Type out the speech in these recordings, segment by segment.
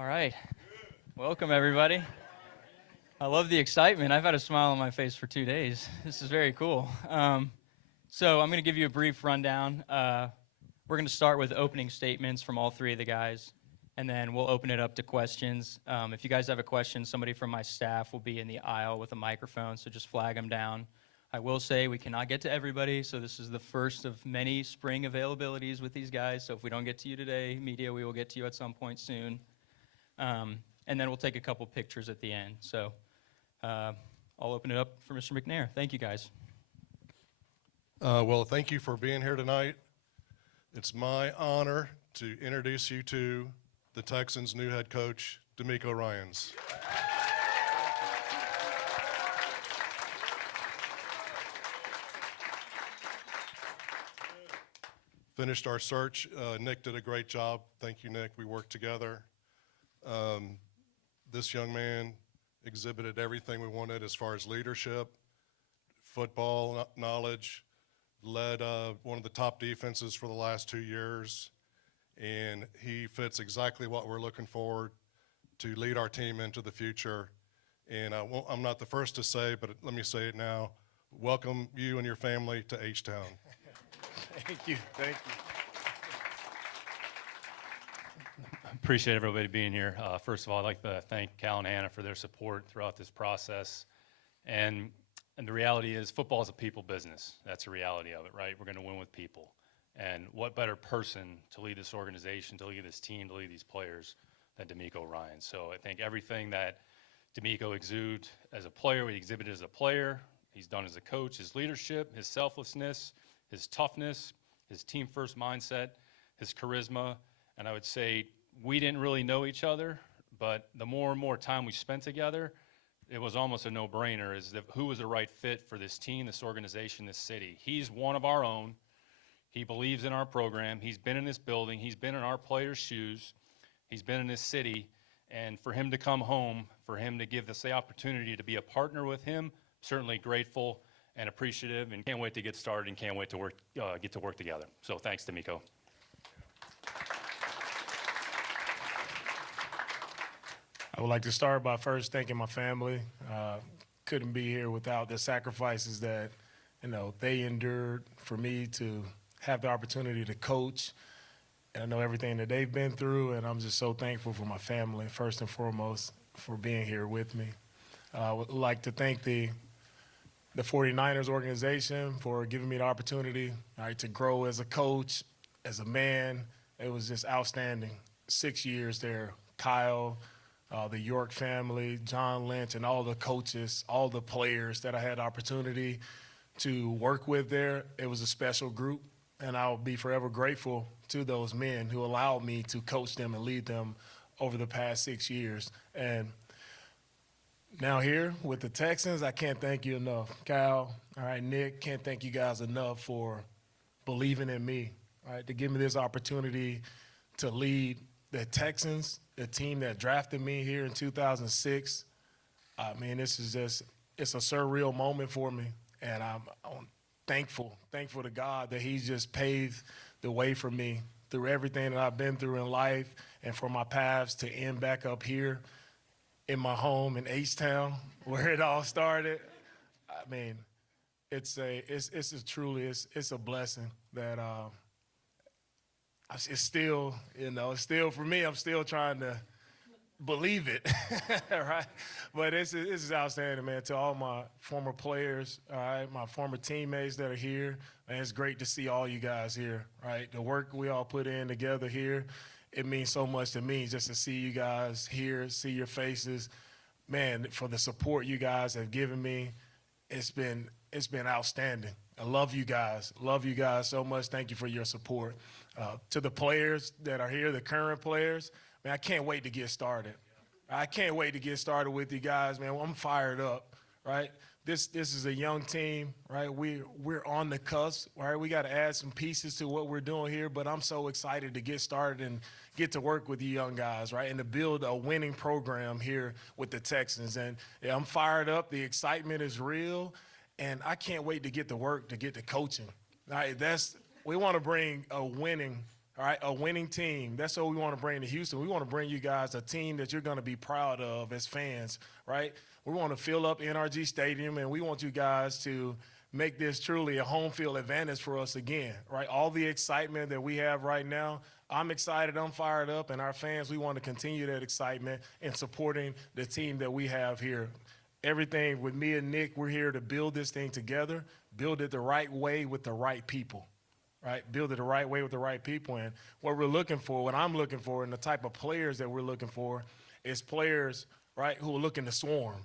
All right. Welcome, everybody. I love the excitement. I've had a smile on my face for 2 days. This is very cool. So I'm going to give you a brief rundown. We're going to start with opening statements from all three of the guys, and then we'll open it up to questions. If you guys have a question, somebody from my staff will be in the aisle with a microphone, so just flag them down. I will say we cannot get to everybody, so this is the first of many spring availabilities with these guys. So if we don't get to you today, media, we will get to you at some point soon. And then we'll take a couple pictures at the end. So I'll open it up for Mr. McNair. Thank you, guys. Well, thank you for being here tonight. It's my honor to introduce you to the Texans' new head coach, DeMeco Ryans. Finished our search. Nick did a great job. Thank you, Nick. We worked together. This young man exhibited everything we wanted as far as leadership, football knowledge, led one of the top defenses for the last 2 years, and he fits exactly what we're looking for to lead our team into the future. And I'm not the first to say, but let me say it now, welcome you and your family to H-Town. Thank you. Thank you. Appreciate everybody being here. First of all, I'd like to thank Cal and Hannah for their support throughout this process. And the reality is football is a people business. That's the reality of it, right? We're going to win with people. And what better person to lead this organization, to lead this team, to lead these players than DeMeco Ryans. So I think everything that DeMeco exudes as a player, what he exhibited as a player, he's done as a coach, his leadership, his selflessness, his toughness, his team-first mindset, his charisma. And I would say we didn't really know each other, but the more and more time we spent together, it was almost a no-brainer as to who was the right fit for this team, this organization, this city. He's one of our own. He believes in our program. He's been in this building. He's been in our players' shoes. He's been in this city. And for him to come home, for him to give us the opportunity to be a partner with him, certainly grateful and appreciative, and can't wait to get started and can't wait to get to work together. So thanks, DeMeco. I would like to start by first thanking my family. Couldn't be here without the sacrifices that, they endured for me to have the opportunity to coach. And I know everything that they've been through, and I'm just so thankful for my family, first and foremost, for being here with me. I would like to thank the 49ers organization for giving me the opportunity, to grow as a coach, as a man. It was just outstanding. 6 years there. Kyle, the York family, John Lynch, and all the coaches, all the players that I had the opportunity to work with there. It was a special group, and I'll be forever grateful to those men who allowed me to coach them and lead them over the past 6 years. And now here with the Texans, I can't thank you enough. Cal, Nick, can't thank you guys enough for believing in me, to give me this opportunity to lead the Texans, the team that drafted me here in 2006. I mean, this is just, it's a surreal moment for me. And I'm thankful to God that he's just paved the way for me through everything that I've been through in life and for my paths to end back up here in my home in H-Town where it all started. I mean, it's a blessing that it's still, it's still for me, I'm still trying to believe it, right? But this is outstanding, man. To all my former players, my former teammates that are here, man, it's great to see all you guys here, right? The work we all put in together here, it means so much to me just to see you guys here, see your faces. Man, for the support you guys have given me, it's been outstanding. I love you guys so much. Thank you for your support. To the players that are here, the current players, man, I can't wait to get started. I can't wait to get started with you guys, man. I'm fired up, right? This is a young team, right? We're on the cusp, right? We got to add some pieces to what we're doing here, but I'm so excited to get started and get to work with you young guys, right? And to build a winning program here with the Texans. And yeah, I'm fired up. The excitement is real, and I can't wait to get to work, to get to coaching. Right? We want to bring a winning all right, a winning team. That's what we want to bring to Houston. We want to bring you guys a team that you're going to be proud of as fans, right? We want to fill up NRG Stadium, and we want you guys to make this truly a home field advantage for us again, right? All the excitement that we have right now, I'm excited, I'm fired up, and our fans, we want to continue that excitement in supporting the team that we have here. Everything with me and Nick, we're here to build this thing together, build it the right way with the right people. Right, build it the right way with the right people. And what we're looking for, what I'm looking for, and the type of players that we're looking for is players, right, who are looking to swarm.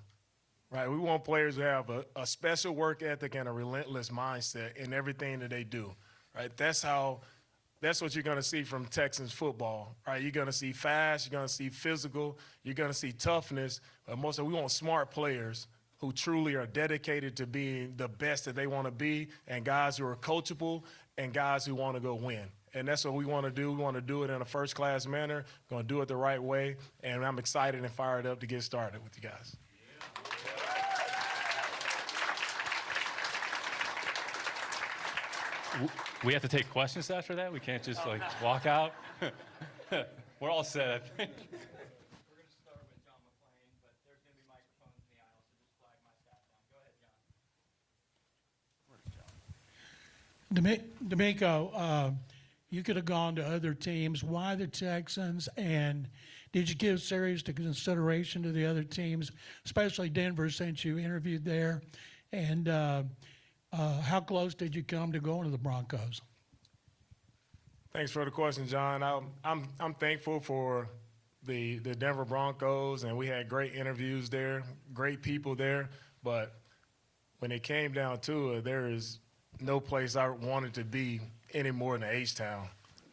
Right, we want players who have a special work ethic and a relentless mindset in everything that they do. Right, that's what you're going to see from Texans football. Right, you're going to see fast, you're going to see physical, you're going to see toughness. But most of we want smart players who truly are dedicated to being the best that they want to be, and guys who are coachable and guys who want to go win. And that's what we want to do. We want to do it in a first-class manner. We're going to do it the right way, and I'm excited and fired up to get started with you guys. We have to take questions after that? We can't just, like, walk out? We're all set, I think. We're going to start with John McClain, but there's going to be microphones in the aisle, so just flag my staff down. Go ahead, John. DeMeco, you could have gone to other teams. Why the Texans? And did you give serious consideration to the other teams, especially Denver, since you interviewed there? And how close did you come to going to the Broncos? Thanks for the question, John. I'm thankful for the Denver Broncos, and we had great interviews there, great people there. But when it came down to it, there is no place I wanted to be any more than H-Town.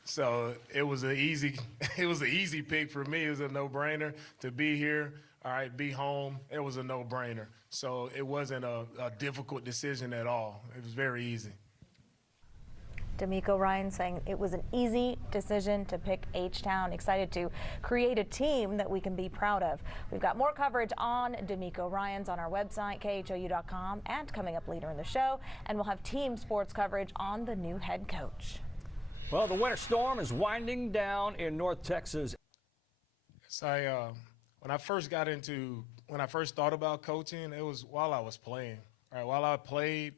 So it was an easy pick for me. It was a no-brainer to be here. All right, be home. It was a no-brainer. So it wasn't a difficult decision at all. It was very easy. DeMeco Ryans saying it was an easy decision to pick H-Town. Excited to create a team that we can be proud of. We've got more coverage on DeMeco Ryans on our website, KHOU.com, and coming up later in the show. And we'll have team sports coverage on the new head coach. Well, the winter storm is winding down in North Texas. So when I first thought about coaching, it was while I was playing. All right, while I played,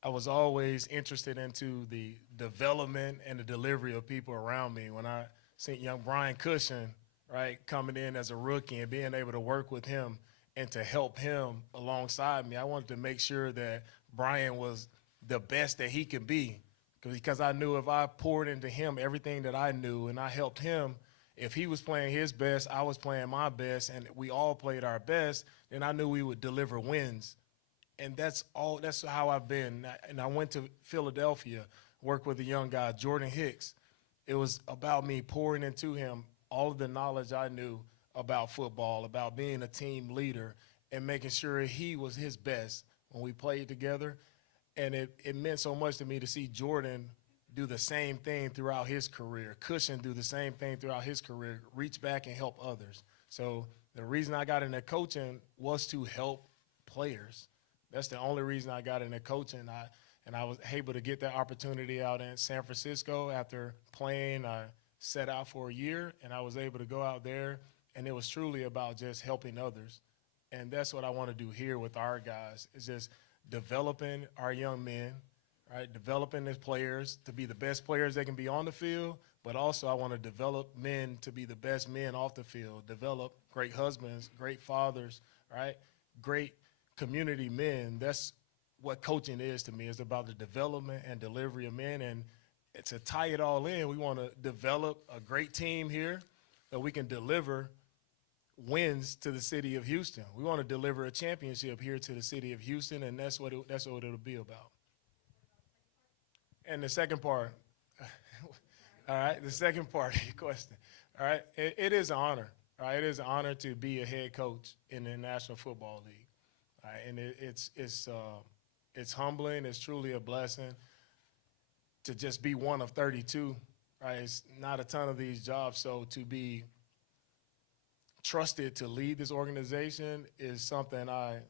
I was always interested into the development and the delivery of people around me. When I seen young Brian Cushion, right, coming in as a rookie and being able to work with him and to help him alongside me, I wanted to make sure that Brian was the best that he could be, because I knew if I poured into him everything that I knew and I helped him, if he was playing his best, I was playing my best, and we all played our best, then I knew we would deliver wins. And that's how I've been. And I went to Philadelphia, worked with a young guy, Jordan Hicks. It was about me pouring into him all of the knowledge I knew about football, about being a team leader, and making sure he was his best when we played together. And it meant so much to me to see Jordan do the same thing throughout his career, Cushion do the same thing throughout his career, reach back and help others. So the reason I got into coaching was to help players. That's the only reason I got into coaching. I was able to get that opportunity out in San Francisco after playing. I set out for a year, and I was able to go out there, and it was truly about just helping others. And that's what I want to do here with our guys, is just developing our young men, right? Developing the players to be the best players they can be on the field, but also I want to develop men to be the best men off the field, develop great husbands, great fathers, right? Great community men. That's what coaching is to me. It's about the development and delivery of men. And to tie it all in, we want to develop a great team here that we can deliver wins to the city of Houston. We want to deliver a championship here to the city of Houston, and that's what it'll be about. And the second part, all right, the second part of your question, all right, it is an honor, all right? It is an honor to be a head coach in the National Football League. And it's humbling. It's truly a blessing to just be one of 32. Right? It's not a ton of these jobs, so to be trusted to lead this organization is something I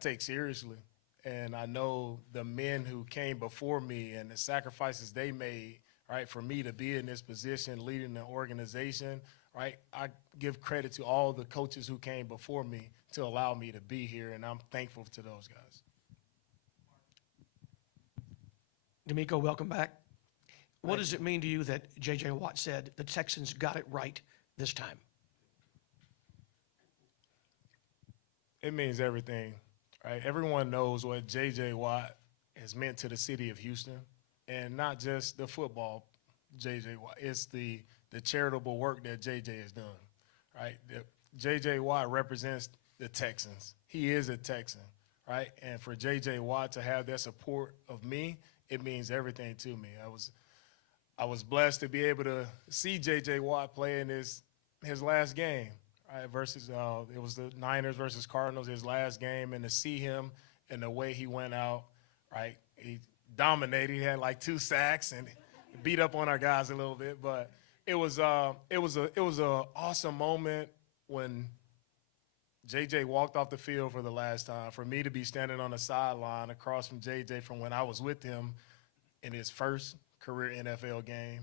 take seriously. And I know the men who came before me and the sacrifices they made right? For me to be in this position, leading the organization, right? I give credit to all the coaches who came before me to allow me to be here, and I'm thankful to those guys. DeMeco, welcome back. What does it mean to you that J.J. Watt said the Texans got it right this time? It means everything, right? Everyone knows what J.J. Watt has meant to the city of Houston, and not just the football J.J. Watt. It's the charitable work that J.J. has done, right? J.J. Watt represents the Texans. He is a Texan, right? And for J.J. Watt to have that support of me, it means everything to me. I was blessed to be able to see J.J. Watt play in his last game, right? Versus it was the Niners versus Cardinals, his last game, and to see him and the way he went out, right? He dominated. He had like 2 sacks and beat up on our guys a little bit, but it was a awesome moment when J.J. walked off the field for the last time. For me to be standing on the sideline across from J.J. from when I was with him in his first career NFL game,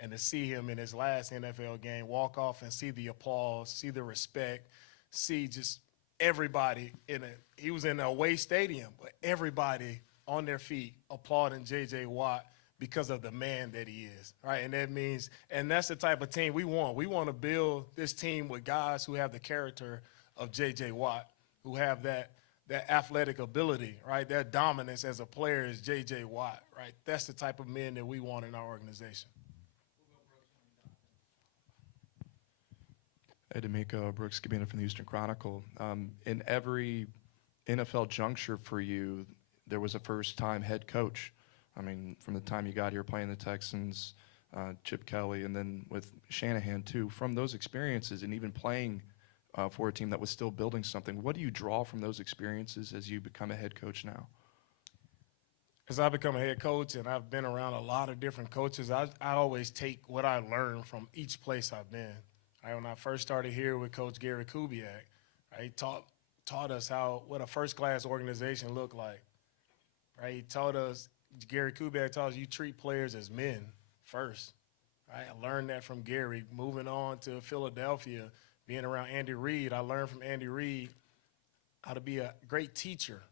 and to see him in his last NFL game walk off and see the applause, see the respect, see just everybody he was in an away stadium, but everybody on their feet applauding J.J. Watt because of the man that he is, right? And that means, and that's the type of team we want. We want to build this team with guys who have the character of J.J. Watt, who have that athletic ability, right? That dominance as a player is J.J. Watt, right? That's the type of men that we want in our organization. Hey, DeMeco, Brooks Cabina from the Houston Chronicle. In every NFL juncture for you, there was a first-time head coach. I mean, from the time you got here playing the Texans, Chip Kelly, and then with Shanahan too. From those experiences and even playing for a team that was still building something, what do you draw from those experiences as you become a head coach now? As I become a head coach and I've been around a lot of different coaches, I always take what I learned from each place I've been. When I first started here with Coach Gary Kubiak, he taught us what a first-class organization looked like. Right? He taught us, Gary Kubiak taught us you treat players as men first. Right? I learned that from Gary. Moving on to Philadelphia, being around Andy Reid, I learned from Andy Reid how to be a great teacher.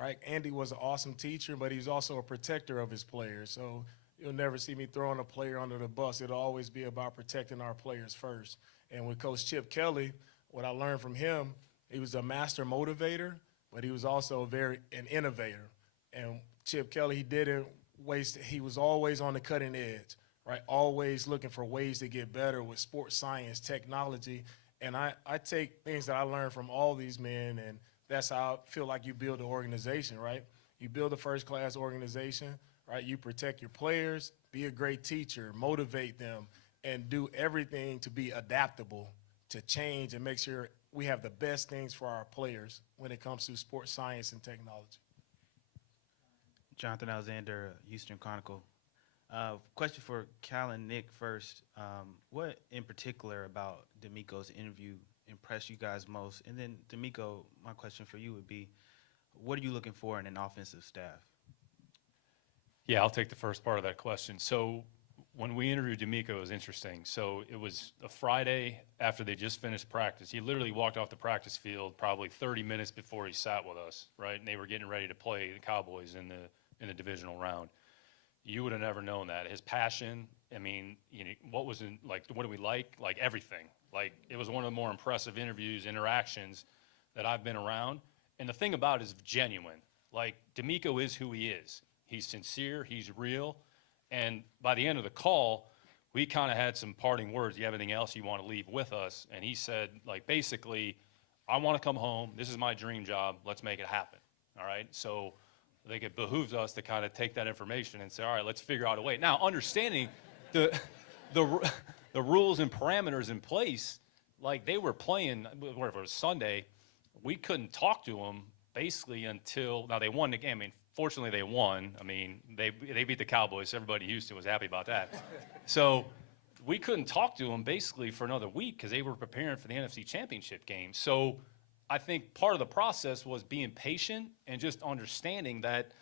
Right? Andy was an awesome teacher, but he's also a protector of his players. So you'll never see me throwing a player under the bus. It'll always be about protecting our players first. And with Coach Chip Kelly, what I learned from him, he was a master motivator, but he was also an innovator. And Chip Kelly, he was always on the cutting edge, right? Always looking for ways to get better with sports science, technology. And I take things that I learned from all these men, and that's how I feel like you build an organization, right? You build a first-class organization, right? You protect your players, be a great teacher, motivate them, and do everything to be adaptable, to change and make sure we have the best things for our players when it comes to sports science and technology. Jonathan Alexander, Houston Chronicle. Question for Cal and Nick first. What in particular about DeMeco's interview impressed you guys most? And then DeMeco, my question for you would be, what are you looking for in an offensive staff? Yeah, I'll take the first part of that question. So when we interviewed DeMeco, it was interesting. So it was a Friday after they just finished practice. He literally walked off the practice field probably 30 minutes before he sat with us, right? And they were getting ready to play the Cowboys in the divisional round. You would have never known that. His passion, I mean, what was what do we like? Like everything. Like it was one of the more impressive interactions that I've been around. And the thing about it is genuine. Like DeMeco is who he is. He's sincere, he's real. And by the end of the call, we kind of had some parting words. Do you have anything else you want to leave with us? And he said, basically, I want to come home. This is my dream job. Let's make it happen. All right? So I think it behooves us to kind of take that information and say, all right, let's figure out a way. Now, understanding the rules and parameters in place, like they were playing, whatever it was Sunday, we couldn't talk to them basically until, now they won the game. I mean, fortunately they won. I mean, they beat the Cowboys. Everybody in Houston was happy about that. So we couldn't talk to them basically for another week because they were preparing for the NFC Championship game. So I think part of the process was being patient and just understanding that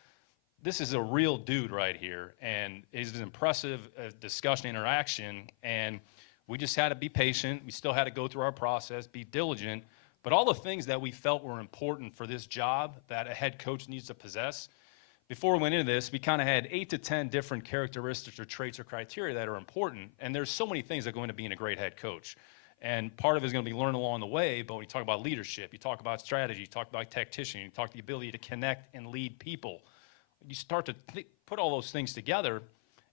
this is a real dude right here, and it's an impressive discussion, interaction, and we just had to be patient. We still had to go through our process, be diligent, but all the things that we felt were important for this job that a head coach needs to possess. Before we went into this, we kind of had 8 to 10 different characteristics or traits or criteria that are important, and there's so many things that go into being a great head coach. And part of it is going to be learned along the way, but when you talk about leadership, you talk about strategy, you talk about tactician, you talk the ability to connect and lead people. You start to put all those things together,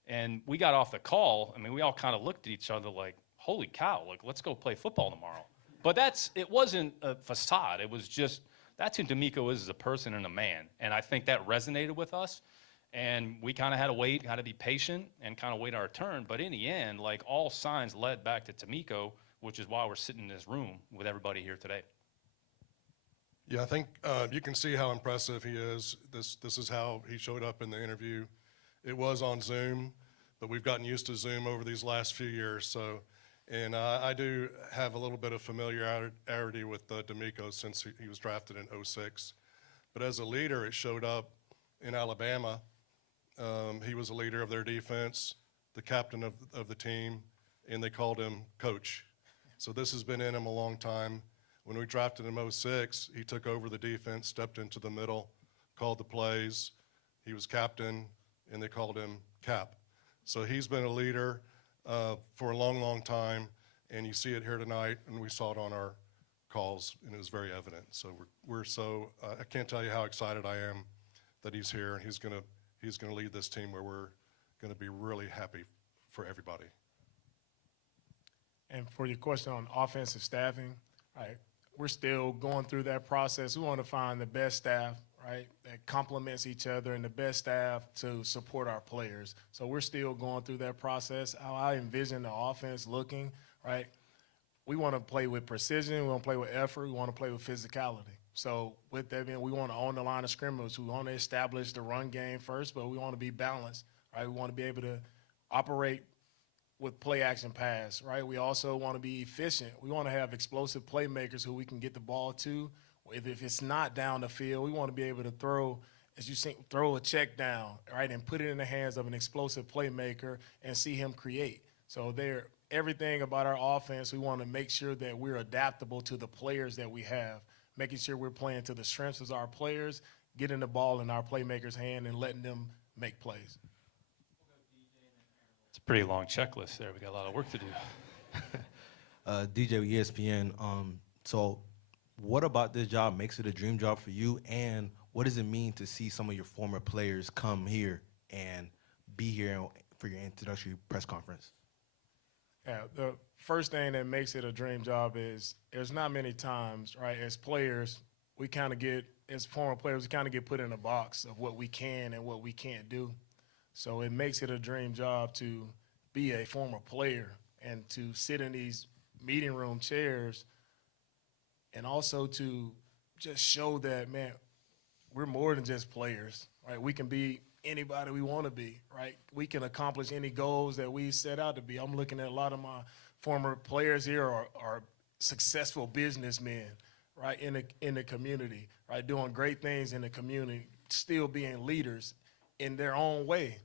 and we got off the call. I mean, we all kind of looked at each other like, holy cow, like, let's go play football tomorrow. But it wasn't a facade. It was just, that's who DeMeco is as a person and a man. And I think that resonated with us. And we kind of had to wait, had to be patient, and kind of wait our turn. But in the end, like, all signs led back to DeMeco, which is why we're sitting in this room with everybody here today. Yeah, I think you can see how impressive he is. This is how he showed up in the interview. It was on Zoom, but we've gotten used to Zoom over these last few years. So, and I do have a little bit of familiarity with DeMeco since he was drafted in '06. But as a leader, it showed up in Alabama. He was a leader of their defense, the captain of the team, and they called him coach. So this has been in him a long time. When we drafted him in '06, he took over the defense, stepped into the middle, called the plays. He was captain, and they called him Cap. So he's been a leader for a long, long time, and you see it here tonight, and we saw it on our calls, and it was very evident. So we're so I can't tell you how excited I am that he's here, and he's gonna lead this team where we're gonna be really happy for everybody. And for your question on offensive staffing, right, we're still going through that process. We want to find the best staff, right, that complements each other and the best staff to support our players. So we're still going through that process. How I envision the offense looking, right, we want to play with precision. We want to play with effort. We want to play with physicality. So with that being, we want to own the line of scrimmage. We want to establish the run game first, but we want to be balanced, right? We want to be able to operate with play action pass, right? We also want to be efficient. We want to have explosive playmakers who we can get the ball to. If it's not down the field, we want to be able to throw, as you see, throw a check down, right, and put it in the hands of an explosive playmaker and see him create. So everything about our offense, we want to make sure that we're adaptable to the players that we have, making sure we're playing to the strengths of our players, getting the ball in our playmakers' hand and letting them make plays. It's a pretty long checklist there. We got a lot of work to do. DJ with ESPN. So what about this job makes it a dream job for you, and what does it mean to see some of your former players come here and be here for your introductory press conference? Yeah, the first thing that makes it a dream job is there's not many times, right, as players, we kind of get, as former players, we kind of get put in a box of what we can and what we can't do. So it makes it a dream job to be a former player and to sit in these meeting room chairs and also to just show that, man, we're more than just players, right? We can be anybody we want to be, right? We can accomplish any goals that we set out to be. I'm looking at a lot of my former players here are successful businessmen, right, in the community, right, doing great things in the community, still being leaders in their own way.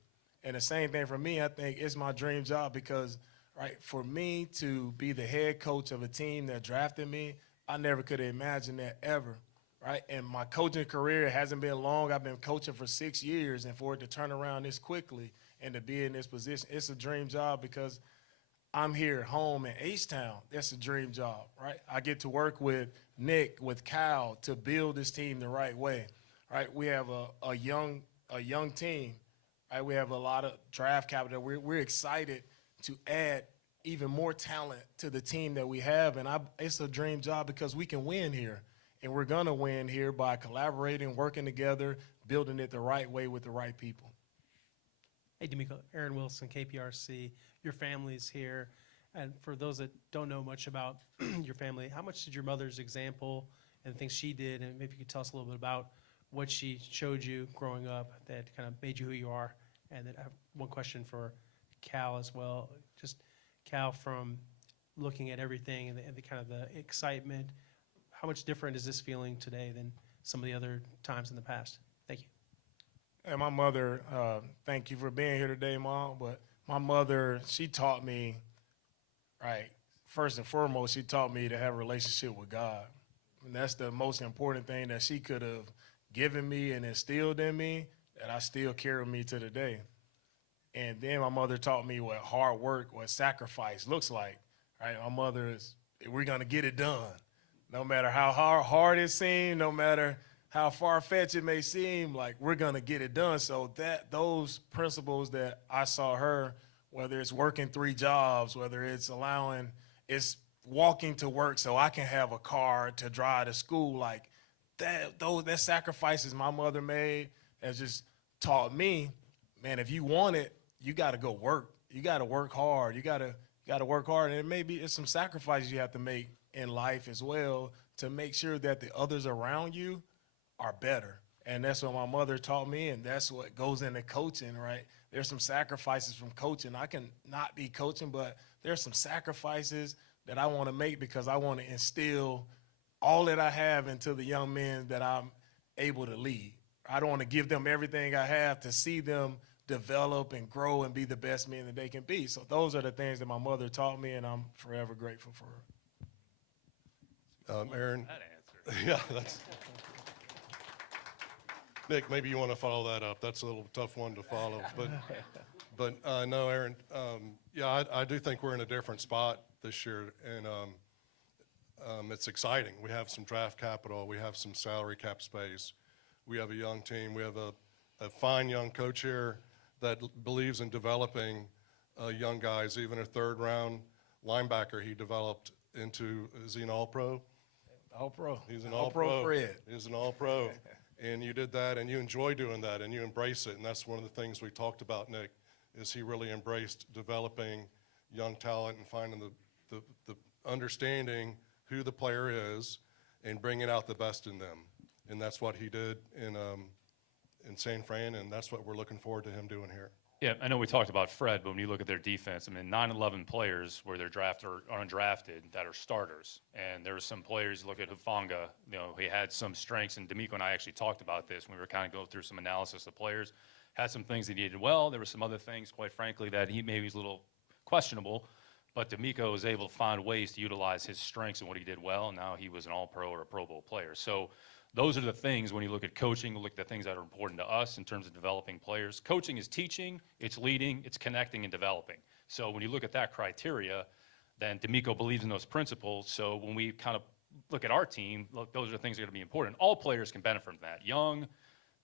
And the same thing for me, I think it's my dream job because, right, for me to be the head coach of a team that drafted me, I never could have imagined that ever, right? And my coaching career hasn't been long. I've been coaching for 6 years, and for it to turn around this quickly and to be in this position, it's a dream job because I'm here home in H-Town. That's a dream job, right? I get to work with Nick, with KHOU to build this team the right way, right? We have a young team, right? We have a lot of draft capital. We're excited to add even more talent to the team that we have, and it's a dream job because we can win here, and we're gonna win here by collaborating, working together, building it the right way with the right people. Hey, DeMeco, Aaron Wilson, KPRC. Your family's here, and for those that don't know much about your family, how much did your mother's example and the things she did, and maybe you could tell us a little bit about what she showed you growing up that kind of made you who you are? And then I have one question for Cal as well. Just Cal, from looking at everything and the kind of the excitement, how much different is this feeling today than some of the other times in the past? Thank you. my mother, thank you for being here today, Mom, but my mother, she taught me, right, first and foremost, she taught me to have a relationship with God. And that's the most important thing that she could have given me and instilled in me that I still carry with me to today. And then my mother taught me what hard work, what sacrifice looks like, right? My mother is, we're going to get it done. No matter how hard it seems, no matter how far-fetched it may seem, like we're going to get it done. So those principles that I saw her, whether it's working 3 jobs, whether it's walking to work so I can have a car to drive to school, like that sacrifices my mother made has just taught me, man, if you want it, you got to go work. You got to work hard. You got to work hard. And maybe it's some sacrifices you have to make in life as well to make sure that the others around you are better. And that's what my mother taught me, and that's what goes into coaching, right? There's some sacrifices from coaching. I can not be coaching, but there's some sacrifices that I want to make because I want to instill all that I have into the young men that I'm able to lead. I don't want to give them everything I have to see them develop and grow and be the best men that they can be. So those are the things that my mother taught me, and I'm forever grateful for her. Aaron? That answer. Yeah, that's. Nick, maybe you want to follow that up. That's a little tough one to follow. But no, Aaron, yeah, I do think we're in a different spot this year, and it's exciting. We have some draft capital. We have some salary cap space. We have a young team. We have a fine young coach here that believes in developing young guys. Even a 3rd-round linebacker he developed into, is he an all-pro? All-pro. He's an all-pro. all-pro. Fred. He's an all-pro. And you did that, and you enjoy doing that, and you embrace it. And that's one of the things we talked about, Nick, is he really embraced developing young talent and finding the understanding who the player is and bringing out the best in them. And that's what he did in San Fran, and that's what we're looking forward to him doing here. Yeah, I know we talked about Fred, but when you look at their defense, I mean, 9-11 players where they're drafted or undrafted that are starters. And there's some players, look at Hufanga, he had some strengths, and DeMeco and I actually talked about this when we were kind of going through some analysis of players. Had some things that he did well. There were some other things, quite frankly, that he maybe was a little questionable. But DeMeco was able to find ways to utilize his strengths and what he did well, and now he was an all-pro or a Pro Bowl player. So those are the things when you look at coaching, look at the things that are important to us in terms of developing players. Coaching is teaching, it's leading, it's connecting and developing. So when you look at that criteria, then DeMeco believes in those principles. So when we kind of look at our team, look, those are the things that are going to be important. All players can benefit from that. Young,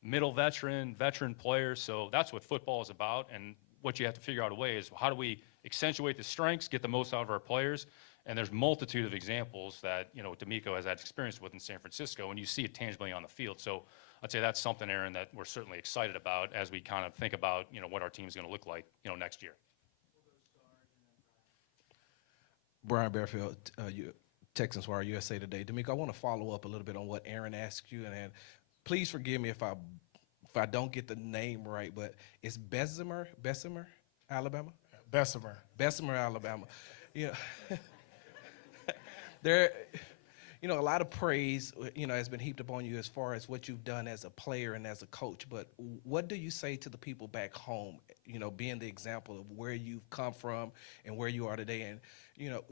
middle veteran players. So that's what football is about. And what you have to figure out a way is how do we accentuate the strengths, get the most out of our players. And there's multitude of examples that, DeMeco has had experience with in San Francisco, and you see it tangibly on the field. So I'd say that's something, Aaron, that we're certainly excited about as we kind of think about, what our team's going to look like, next year. Brian Bearfield, Texans Wire, USA Today. DeMeco, I want to follow up a little bit on what Aaron asked you, and please forgive me if I don't get the name right, but it's Bessemer, Alabama? Bessemer, Alabama. Yeah. There, a lot of praise, has been heaped upon you as far as what you've done as a player and as a coach. But what do you say to the people back home, being the example of where you've come from and where you are today? And,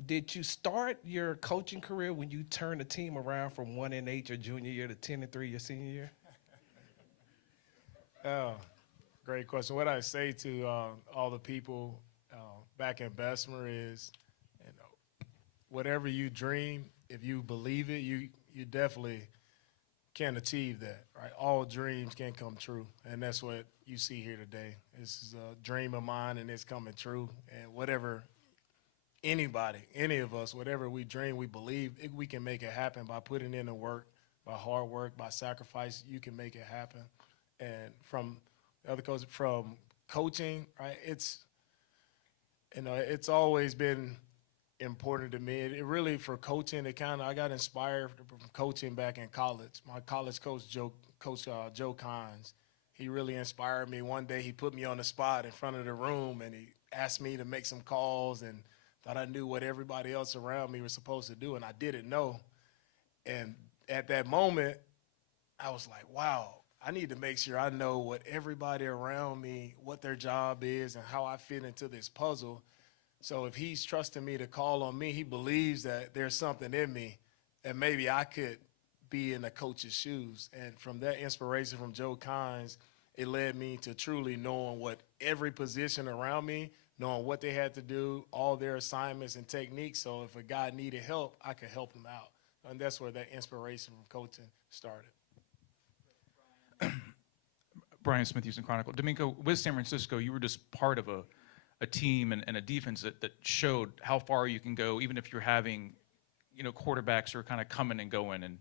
did you start your coaching career when you turned the team around from 1-8 your junior year to 10-3 your senior year? Oh, great question. What I say to all the people back in Bessemer is, whatever you dream, if you believe it, you definitely can achieve that, right? All dreams can come true, and that's what you see here today. This is a dream of mine, and it's coming true. And whatever anybody, any of us, whatever we dream, we believe, we can make it happen by putting in the work, by hard work, by sacrifice. You can make it happen. And from the other coach, from coaching, right? It's always been important to me. It really, for coaching, I got inspired from coaching back in college. My college coach, Coach Joe Cons, he really inspired me. One day he put me on the spot in front of the room, and he asked me to make some calls, and thought I knew what everybody else around me was supposed to do, and I didn't know. And at that moment, I was like, wow, I need to make sure I know what everybody around me, what their job is, and how I fit into this puzzle. So if he's trusting me to call on me, he believes that there's something in me and maybe I could be in a coach's shoes. And from that inspiration from Joe Kynes, it led me to truly knowing what every position around me, knowing what they had to do, all their assignments and techniques. So if a guy needed help, I could help him out. And that's where that inspiration from coaching started. Brian Smith, Houston Chronicle. DeMeco, with San Francisco, you were just part of a team and a defense that showed how far you can go, even if you're having, quarterbacks who are kind of coming and going. And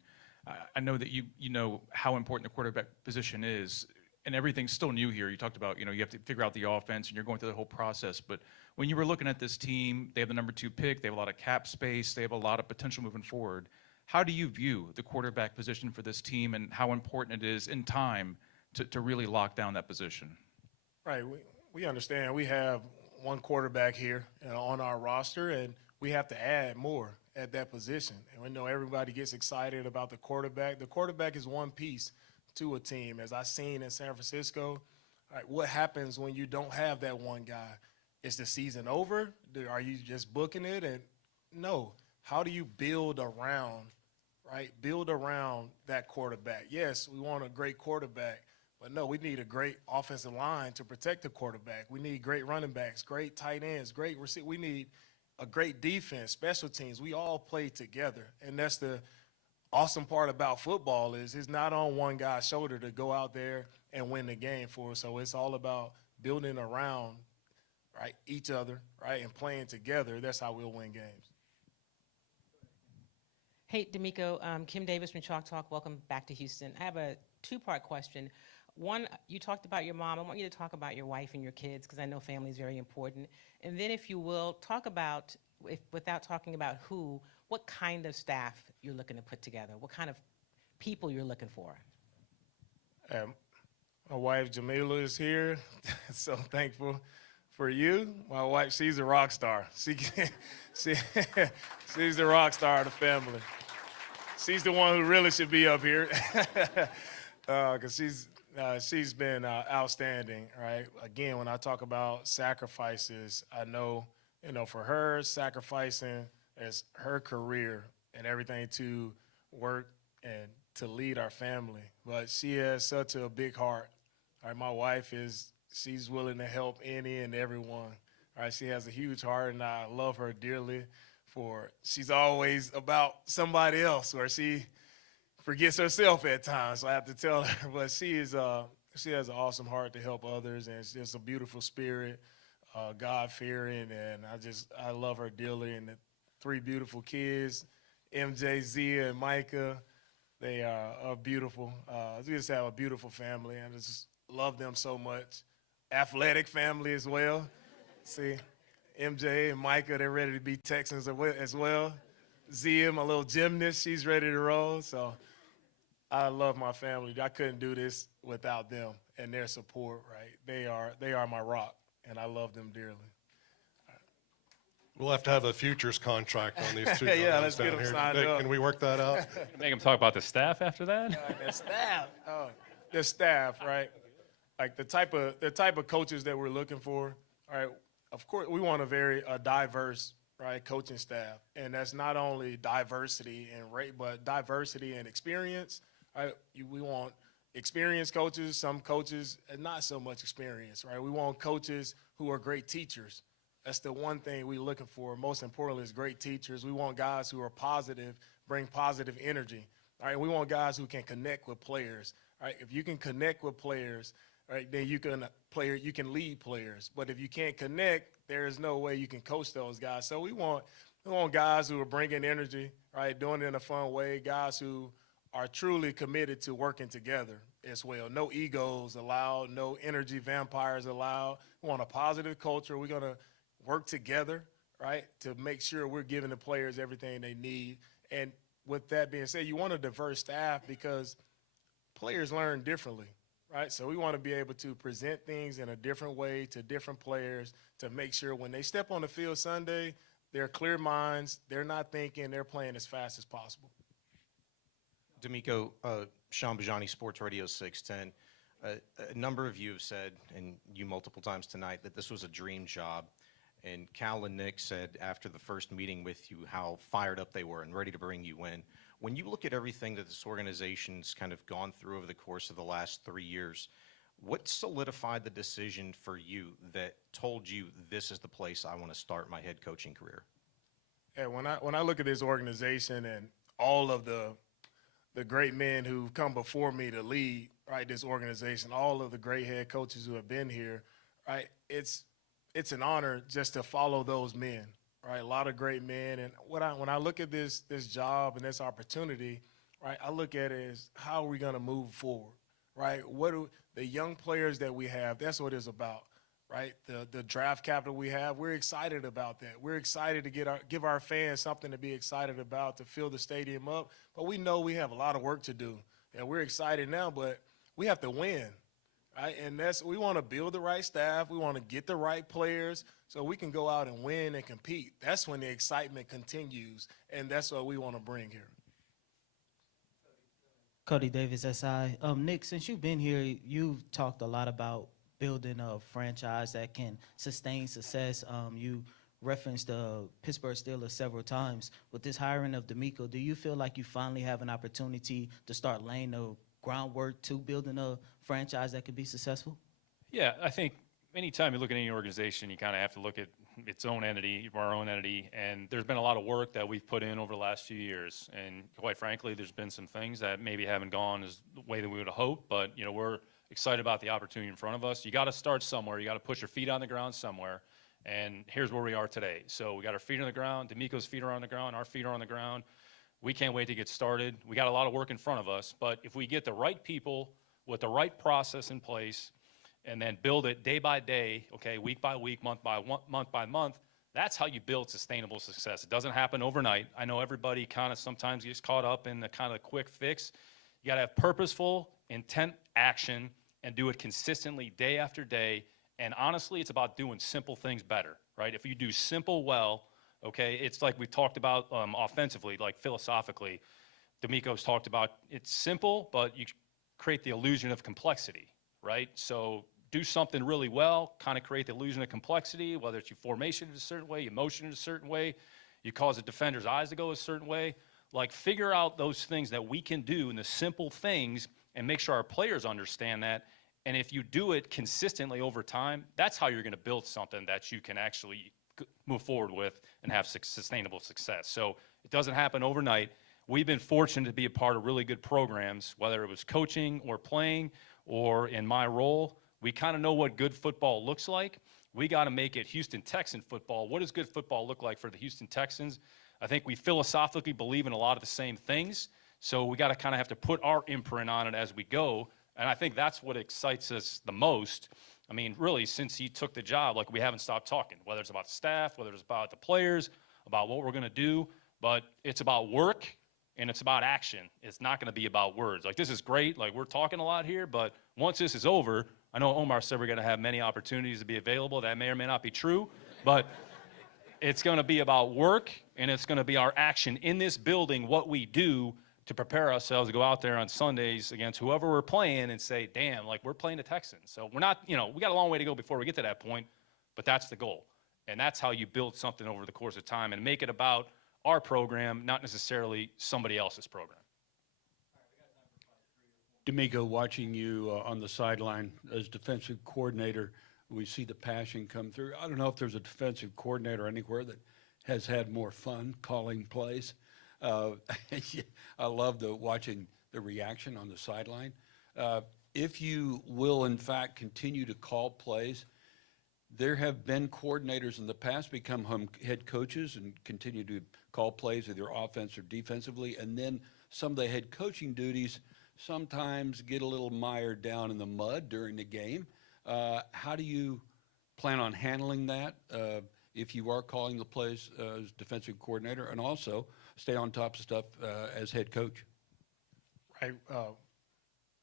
I know that you know how important the quarterback position is, and everything's still new here. You talked about, you have to figure out the offense, and you're going through the whole process. But when you were looking at this team, they have the number 2 pick, they have a lot of cap space, they have a lot of potential moving forward. How do you view the quarterback position for this team and how important it is in time to really lock down that position? Right. We understand we have one quarterback here on our roster, and we have to add more at that position. And we know everybody gets excited about the quarterback. The quarterback is one piece to a team. As I've seen in San Francisco, right, what happens when you don't have that one guy? Is the season over? Are you just booking it? And no. How do you build around, right? Build around that quarterback. Yes, we want a great quarterback, but no, we need a great offensive line to protect the quarterback. We need great running backs, great tight ends, great receivers. We need a great defense, special teams. We all play together, and that's the awesome part about football is it's not on one guy's shoulder to go out there and win the game for us. So it's all about building around, right, each other, right, and playing together. That's how we'll win games. Hey, DeMeco, Kim Davis from Chalk Talk. Welcome back to Houston. I have a 2-part question. One, you talked about your mom. I want you to talk about your wife and your kids because I know family is very important. And then if you will, talk about, without talking about who, what kind of staff you're looking to put together, what kind of people you're looking for. My wife, Jamila, is here, so thankful for you. My wife, she's a rock star. She's the rock star of the family. She's the one who really should be up here because she's been outstanding, right? Again, when I talk about sacrifices, I know, for her, sacrificing is her career and everything to work and to lead our family. But she has such a big heart. All right, my wife she's willing to help any and everyone. All right, she has a huge heart, and I love her dearly. She's always about somebody else, or she forgets herself at times. So I have to tell her, but she has an awesome heart to help others, and it's just a beautiful spirit, God-fearing, and I love her dearly. And the 3 beautiful kids, MJ, Zia, and Micah, they are beautiful. We just have a beautiful family, and I just love them so much. Athletic family as well. See, MJ and Micah, they're ready to be Texans as well. Zia, my little gymnast, she's ready to roll. So I love my family. I couldn't do this without them and their support, right? They are my rock, and I love them dearly. We'll have to have a futures contract on these 2 Yeah, guys let's down get them here. signed Nick, up. can we work that out? Make them talk about the staff after that? The staff. The staff, right? Like the type of coaches that we're looking for, all right, of course, we want a diverse, right, coaching staff. And that's not only diversity and rate, but diversity and experience. Right? We want experienced coaches, some coaches, and not so much experience, right? We want coaches who are great teachers. That's the one thing we're looking for. Most importantly is great teachers. We want guys who are positive, bring positive energy. All right, we want guys who can connect with players. Right? If you can connect with players, right, then you can lead players. But if you can't connect, there is no way you can coach those guys. So we want guys who are bringing energy, right, doing it in a fun way, guys who are truly committed to working together as well. No egos allowed, no energy vampires allowed. We want a positive culture. We're going to work together, right, to make sure we're giving the players everything they need. And with that being said, you want a diverse staff because players learn differently, right? So we want to be able to present things in a different way to different players to make sure when they step on the field Sunday, they're clear minds, they're not thinking, they're playing as fast as possible. DeMeco, Sean Bajani, Sports Radio 610. A number of you have said, and you multiple times tonight, that this was a dream job. And Cal and Nick said after the first meeting with you how fired up they were and ready to bring you in. When you look at everything that this organization's kind of gone through over the course of the last 3 years, what solidified the decision for you that told you this is the place I want to start my head coaching career? Yeah, when I look at this organization and all of the great men who've come before me to lead, right, this organization, all of the great head coaches who have been here, right, it's an honor just to follow those men, right? A lot of great men. And when I look at this job and this opportunity, right, I look at it as how are we going to move forward, right? What do the young players that we have, that's what it's about, right? The draft capital we have, we're excited about that. We're excited to give our fans something to be excited about, to fill the stadium up. But we know we have a lot of work to do. And we're excited now, but we have to win. Right? And we want to build the right staff. We want to get the right players so we can go out and win and compete. That's when the excitement continues, and that's what we want to bring here. Cody Davis, SI. Nick, since you've been here, you've talked a lot about building a franchise that can sustain success. You referenced the Pittsburgh Steelers several times. With this hiring of DeMeco, do you feel like you finally have an opportunity to start laying the groundwork to building a franchise that could be successful? Yeah, I think anytime you look at any organization, you kind of have to look at its own entity, our own entity, and there's been a lot of work that we've put in over the last few years. And quite frankly, there's been some things that maybe haven't gone as the way that we would have hoped, but we're excited about the opportunity in front of us. You got to start somewhere. You got to put your feet on the ground somewhere. And here's where we are today. So we got our feet on the ground. DeMeco's feet are on the ground. Our feet are on the ground. We can't wait to get started. We got a lot of work in front of us, but if we get the right people with the right process in place and then build it day by day, okay, week by week, month by month, that's how you build sustainable success. It doesn't happen overnight. I know everybody kind of sometimes gets caught up in the kind of quick fix. You got to have purposeful, intent action and do it consistently day after day. And honestly, it's about doing simple things better, right? If you do simple well, okay, it's like we've talked about offensively, like philosophically. DeMeco's talked about it's simple, but you create the illusion of complexity, right? So do something really well, kind of create the illusion of complexity, whether it's your formation in a certain way, your motion in a certain way, you cause a defender's eyes to go a certain way. Like figure out those things that we can do in the simple things and make sure our players understand that. And if you do it consistently over time, that's how you're going to build something that you can actually move forward with and have sustainable success. So it doesn't happen overnight. We've been fortunate to be a part of really good programs, whether it was coaching or playing or in my role. We kind of know what good football looks like. We got to make it Houston Texan football. What does good football look like for the Houston Texans? I think we philosophically believe in a lot of the same things. So we got to kind of have to put our imprint on it as we go. And I think that's what excites us the most. I mean, really, since he took the job, like we haven't stopped talking, whether it's about staff, whether it's about the players, about what we're going to do. But it's about work and it's about action. It's not going to be about words. Like, this is great. Like, we're talking a lot here, but once this is over, I know Omar said we're going to have many opportunities to be available. That may or may not be true, but it's going to be about work and it's going to be our action in this building, what we do to prepare ourselves to go out there on Sundays against whoever we're playing and say, damn, like we're playing the Texans. So we're not, we got a long way to go before we get to that point, but that's the goal. And that's how you build something over the course of time and make it about our program, not necessarily somebody else's program. DeMeco, watching you on the sideline as defensive coordinator, we see the passion come through. I don't know if there's a defensive coordinator anywhere that has had more fun calling plays. I love watching the reaction on the sideline. If you will, in fact, continue to call plays, there have been coordinators in the past become head coaches and continue to call plays either offense or defensively, and then some of the head coaching duties sometimes get a little mired down in the mud during the game. How do you plan on handling that if you are calling the plays as defensive coordinator, and also stay on top of stuff as head coach? Right.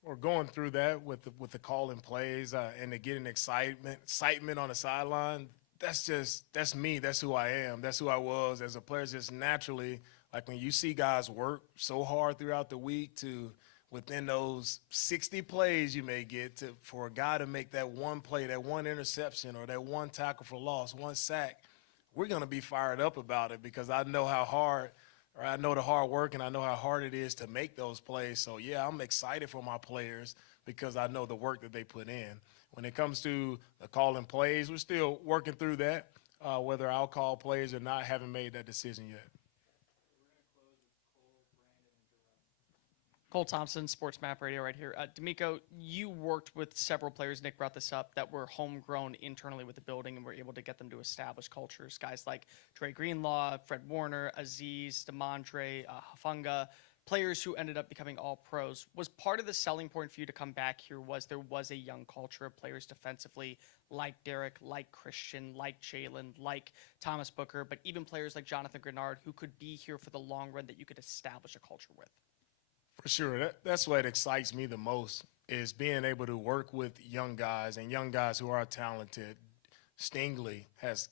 We're going through that with the calling plays and to getting excitement on the sideline. That's me. That's who I am. That's who I was as a player. Just naturally Like when you see guys work so hard throughout the week to within those 60 plays you may get to for a guy to make that one play, that one interception, or that one tackle for loss, one sack, we're going to be fired up about it because I know how hard, or I know the hard work and I know how hard it is to make those plays. So, yeah, I'm excited for my players because I know the work that they put in. When it comes to the calling plays, we're still working through that, whether I'll call plays or not, haven't made that decision yet. Cole Thompson, Sports Map Radio right here. DeMeco, you worked with several players, Nick brought this up, that were homegrown internally with the building and were able to get them to establish cultures. Guys like Dre Greenlaw, Fred Warner, Aziz, DeMondre, Hafunga, players who ended up becoming all pros. Was part of the selling point for you to come back here was there was a young culture of players defensively like Derek, like Christian, like Jalen, like Thomas Booker, but even players like Jonathan Grenard who could be here for the long run that you could establish a culture with? For sure. That's what excites me the most is being able to work with young guys and young guys who are talented. Stingley has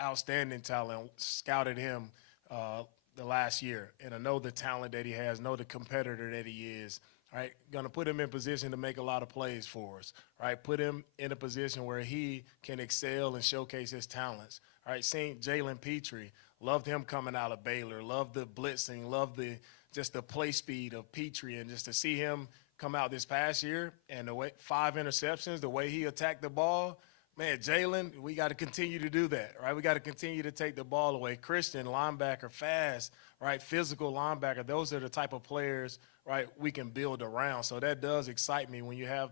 outstanding talent, scouted him the last year, and I know the talent that he has, know the competitor that he is, right? Going to put him in position to make a lot of plays for us, right? Put him in a position where he can excel and showcase his talents, right? Seeing Jalen Petrie, loved him coming out of Baylor, loved the blitzing, loved just the play speed of Petrie, and just to see him come out this past year and the way 5 interceptions, the way he attacked the ball, man, Jalen, we got to continue to do that, right? We got to continue to take the ball away. Christian, linebacker, fast, right? Physical linebacker. Those are the type of players, right, we can build around. So that does excite me when you have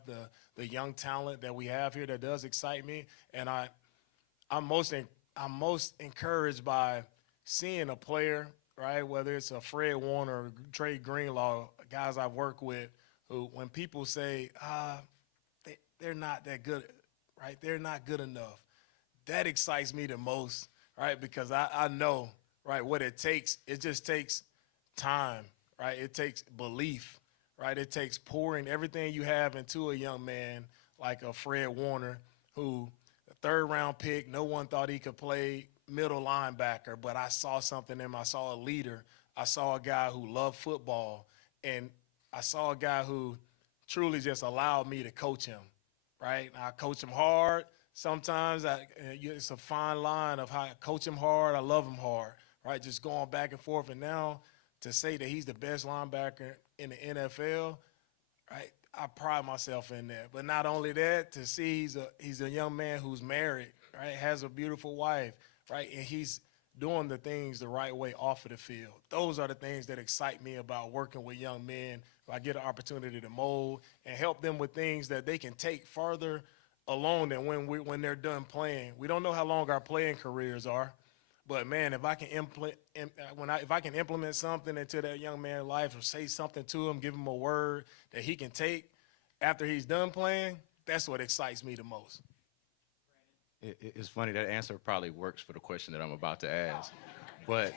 the young talent that we have here. That does excite me, and I'm most encouraged by seeing a player, right, whether it's a Fred Warner or Trey Greenlaw, guys I've worked with, who when people say, they're not that good, right, they're not good enough, that excites me the most, right, because I know, right, what it takes. It just takes time, right? It takes belief, right? It takes pouring everything you have into a young man like a Fred Warner, who a 3rd-round pick, no one thought he could play middle linebacker, but I saw something in him. I saw a leader. I saw a guy who loved football, and I saw a guy who truly just allowed me to coach him, right? I coach him hard. Sometimes it's a fine line of how I coach him hard, I love him hard, right? Just going back and forth. And now to say that he's the best linebacker in the NFL, right, I pride myself in that. But not only that, to see he's a young man who's married, right, has a beautiful wife, right, and he's doing the things the right way off of the field. Those are the things that excite me about working with young men. I get an opportunity to mold and help them with things that they can take further along than when they're done playing. We don't know how long our playing careers are, but man, if I can implement something into that young man's life or say something to him, give him a word that he can take after he's done playing, that's what excites me the most. It's funny, that answer probably works for the question that I'm about to ask. But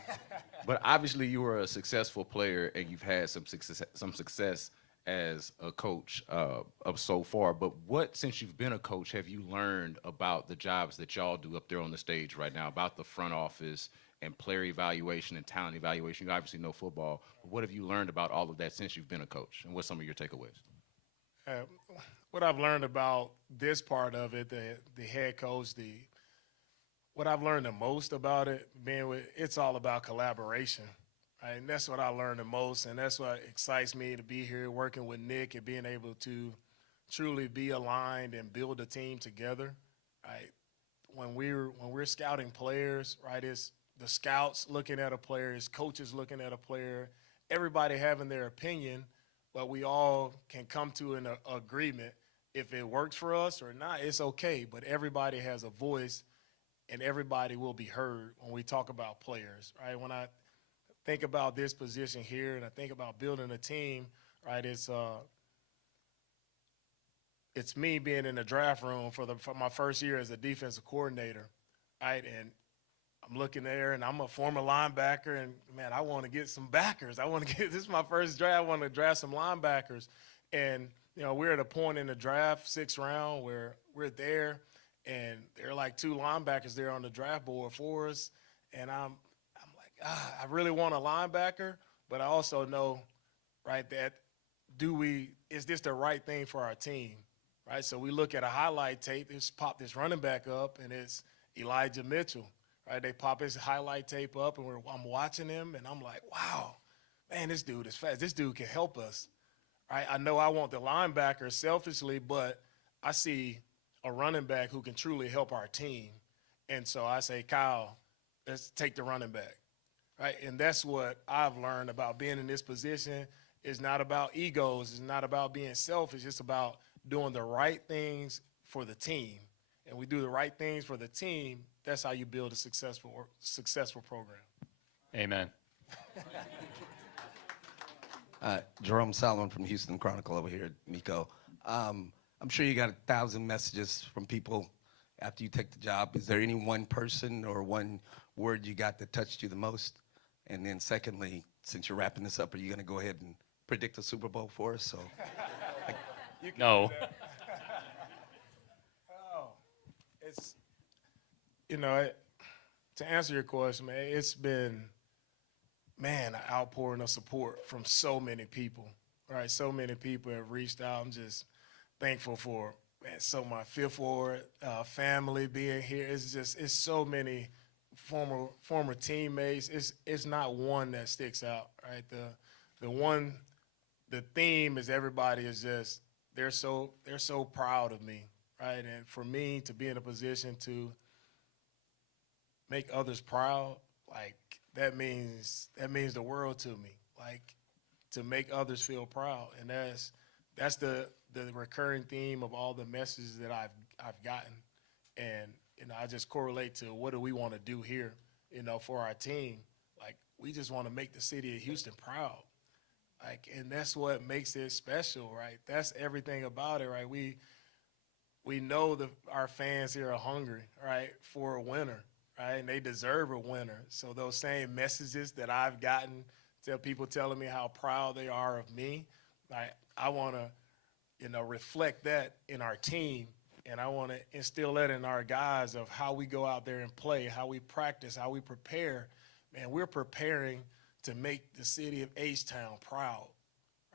obviously you were a successful player and you've had some success as a coach of so far. But what, since you've been a coach, have you learned about the jobs that y'all do up there on the stage right now, about the front office and player evaluation and talent evaluation? You obviously know football, but what have you learned about all of that since you've been a coach, and what's some of your takeaways? What I've learned about this part of it, the head coach, what I've learned the most about it, it's all about collaboration, right? And that's what I learned the most, and that's what excites me to be here working with Nick and being able to truly be aligned and build a team together, right? When we're scouting players, right, it's the scouts looking at a player, it's coaches looking at a player, everybody having their opinion, but we all can come to an agreement. If it works for us or not, it's okay, but everybody has a voice and everybody will be heard when we talk about players, right? When I think about this position here and I think about building a team, right, it's me being in the draft room for my first year as a defensive coordinator, right? And I'm looking there, and I'm a former linebacker, and, man, I want to get some backers. This is my first draft. I want to draft some linebackers. And, you know, we're at a point in the draft, 6th round, where we're there, and there are like 2 linebackers there on the draft board for us. And I'm like, I really want a linebacker, but I also know, right, that is this the right thing for our team, right? So we look at a highlight tape, pop this running back up, and it's Elijah Mitchell, right? They pop his highlight tape up, and I'm watching him, and I'm like, wow, man, this dude is fast. This dude can help us, right? I know I want the linebacker selfishly, but I see a running back who can truly help our team. And so I say, Kyle, let's take the running back, right? And that's what I've learned about being in this position. It's not about egos. It's not about being selfish. It's about doing the right things for the team. And we do the right things for the team. That's how you build a successful program. Amen. Jerome Solomon from Houston Chronicle over here, Nico. I'm sure you got 1,000 messages from people after you take the job. Is there any one person or one word you got that touched you the most? And then secondly, since you're wrapping this up, are you going to go ahead and predict the Super Bowl for us? So, No. Oh, it's, to answer your question, man, it's been, an outpouring of support from so many people, right? So many people have reached out. I'm just thankful for, my Fifth Ward family being here. It's so many former teammates. It's not one that sticks out, right? The theme is everybody is just, they're so proud of me, right? And for me to be in a position to make others proud, like that means the world to me. Like to make others feel proud, and that's the recurring theme of all the messages that I've gotten, and I just correlate to what do we want to do here, for our team. Like we just want to make the city of Houston proud. Like, and that's what makes it special, right? That's everything about it, right? We know our fans here are hungry, right, for a winner, right? And they deserve a winner. So those same messages that I've gotten, people telling me how proud they are of me, I want to, reflect that in our team, and I want to instill that in our guys of how we go out there and play, how we practice, how we prepare. Man, we're preparing to make the city of H-Town proud,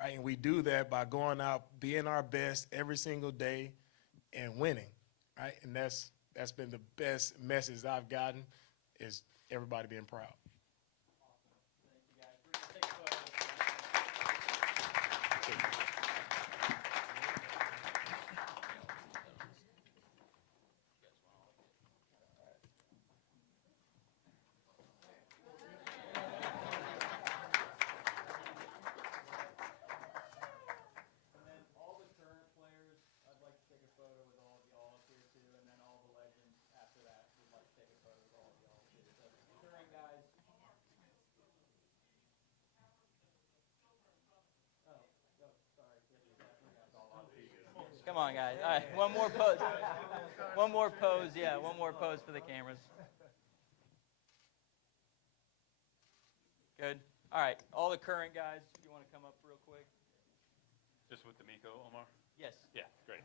right? And we do that by going out, being our best every single day, and winning, right? And that's been the best message I've gotten, is everybody being proud. Come on, guys. All right, one more pose. One more pose, yeah, one more pose for the cameras. Good. All right, all the current guys, you want to come up real quick? Just with DeMeco, Omar? Yes. Yeah, great.